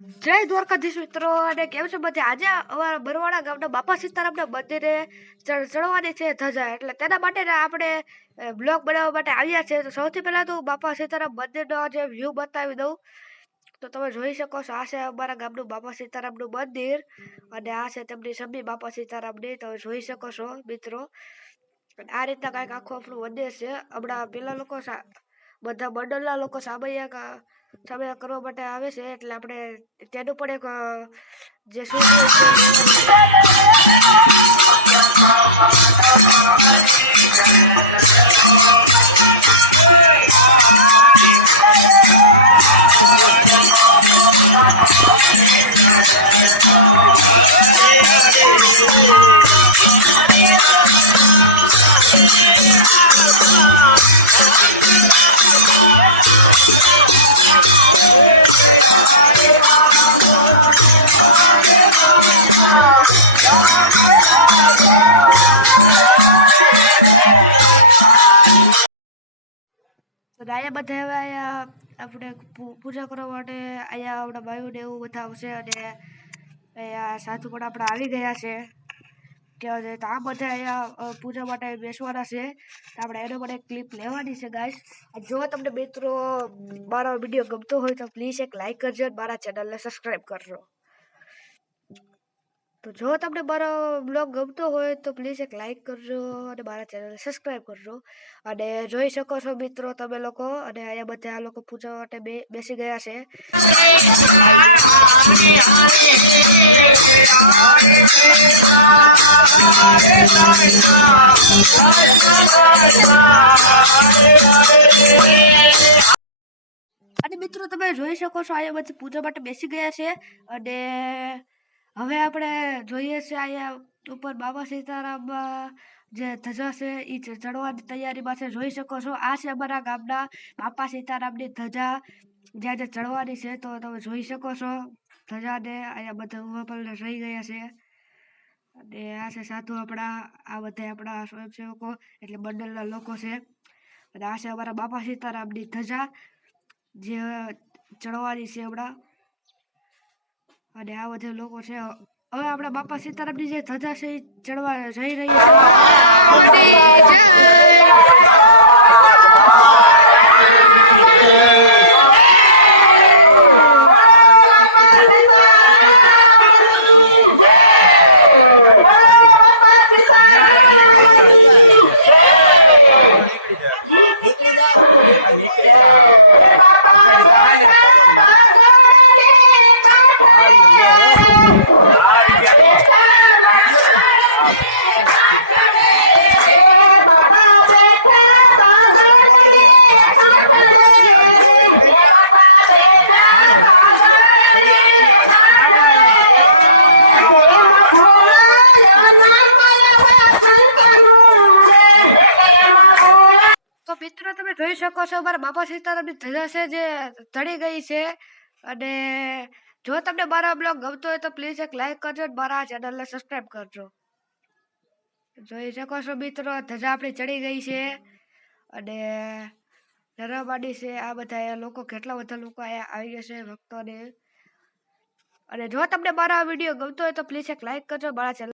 જય દ્વારકાધીશ મિત્રો, અને કેમ છે બધે? આજે અમારા બરવાડા ગામના બાપા સીતારામના મંદિરે ચડ- ચડવાની છે ધજા. એટલે તેના માટે આપણે બ્લોગ બનાવવા માટે આવ્યા છે. તો સૌથી પહેલાં તો બાપા સીતારામ મંદિરનો જે વ્યૂ બતાવી દઉં. તો તમે જોઈ શકો છો, આ છે અમારા ગામનું બાપા સીતારામનું મંદિર, અને આ છે તેમની સમી બાપા સીતારામની. તમે જોઈ શકો છો મિત્રો આ રીતના કાંઈક આખું આપણું મંદિર છે. હમણાં પેલા લોકો બધા મંડળના લોકો સામૈયા કા- કરવા માટે આવે છે એટલે આપણે તેનું પણ એક જે શું અહીંયા બધા હવે અહીંયા આપણે પૂજા કરવા માટે અહીંયા આપણા ભાઈઓને એવું બધા આવશે અને અહીંયા સાધુ પણ આપણા આવી ગયા છે. ત્યાં આ બધા અહીંયા પૂજા માટે બેસવાના છે. તો આપણે એનો પણ એક ક્લિપ લેવાની છે ગાઈસ જો તમને મિત્રો મારો વીડિયો ગમતો હોય તો પ્લીઝ એક લાઇક કરજો અને મારા ચેનલને સબસ્ક્રાઈબ કરજો. તો જો તમને મારો બ્લોગ ગમતો હોય તો પ્લીઝ એક લાઇક કરજો અને મારા ચેનલને સબસ્ક્રાઈબ કરજો. અને જોઈ શકો છો મિત્રો તમે લોકો અને અહીંયા બધા લોકો પૂજા માટે બેસી ગયા છે. અને મિત્રો તમે જોઈ શકો છો અહીંયા બધી પૂજા માટે બેસી ગયા છે અને હવે આપણે જોઈએ છે અહીંયા ઉપર બાબા સીતારામ જે ધજા છે એ ચડવાની તૈયારીમાં છે. જોઈ શકો છો, આ છે અમારા ગામના બાપા સીતારામની ધજા. જ્યાં જે ચડવાની છે તો તમે જોઈ શકો છો, ધજાને અહીંયા બધા ઊભા પણ રહી ગયા છે. અને આ છે સાધુ આપણા, આ બધા આપણા સ્વયંસેવકો એટલે મંડળના લોકો છે. અને આ છે અમારા બાપા સીતારામની ધજા. જે ચડવાની છે હમણાં. અને આ બધા લોકો છે, હવે આપણા બાપા સીતારામની જે ધજા છે ચડવા જઈ રહી છે. જોઈ શકો છો મારા બાપા સીતારામની ધજા છે જે ચડી ગઈ છે. અને જો તમને મારો બ્લોગ ગમતો હોય તો પ્લીઝ એક લાઈક કરજો અને મારા ચેનલને સબસ્ક્રાઈબ કરજો. જોઈ શકો છો મિત્રો ધજા આપણી ચડી ગઈ છે. અને નરવાડી છે, આ બધા લોકો, કેટલા બધા લોકો અહીંયા આવી ગયા છે ભક્તોને. અને જો તમને મારો વીડિયો ગમતો હોય તો પ્લીઝ એક લાઈક કરજો મારા ચેનલ